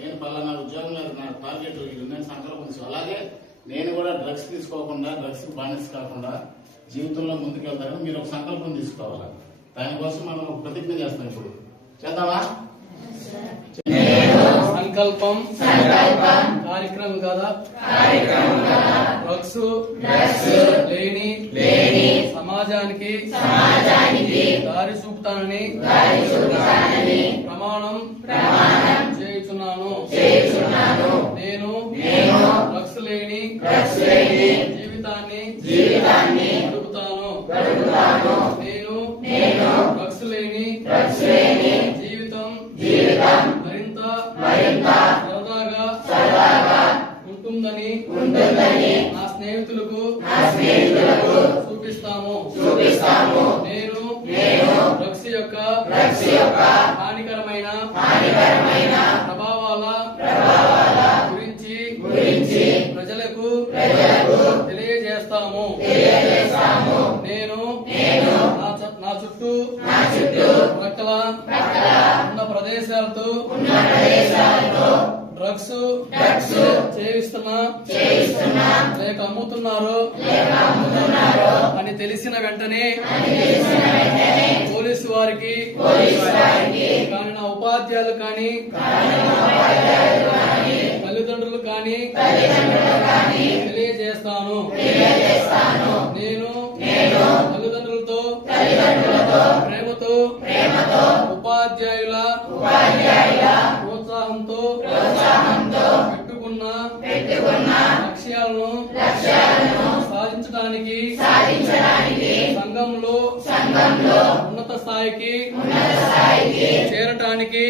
నేను పలానా ఉద్యోగం లేదు, నా టార్గెట్ నేను సంకల్పం తీసుకో. అలాగే నేను కూడా డ్రగ్స్ తీసుకోకుండా, డ్రగ్స్ బానిస కాకుండా జీవితంలో ముందుకెళ్తానని మీరు ఒక సంకల్పం తీసుకోవాలి. దానికోసం మనం ఒక ప్రతిజ్ఞ చేస్తాం. ఇప్పుడు చేద్దామా? సంకల్పం కార్యక్రమం కదా. డ్రగ్స్ లేని సమాజానికి దారి చూపుతానని ప్రమాణం చేయుచున్నాను. నేను డ్రగ్స్ లేని జీవితాన్ని గడుపుతాను. నేను డ్రగ్స్ లేని జీవితం మరింత సరదాగా ఉంటుందని నా స్నేహితులకు చూపిస్తాము. నేను డ్రగ్స్ యొక్క హానికరమైన ప్రభావాల గురించి ప్రజలకు తెలియజేస్తాము. నేను నా చుట్టూ ప్రక్కల ఉన్న ప్రదేశాలతో డ్రగ్స్ చేయిస్తున్నా లేక అమ్ముతున్నారు అని తెలిసిన వెంటనే పోలీసు వారికి కానీ, నా ఉపాధ్యాయులు కానీ, తల్లిదండ్రులు కానీ తెలియజేస్తాను. నేను తల్లిదండ్రులతో ప్రేమతో ఉపాధ్యాయుల ప్రోత్సాహంతో పెట్టుకున్న లక్ష్యాలను సాధించడానికి సంఘంలో ఉన్నత స్థాయికి చేరటానికి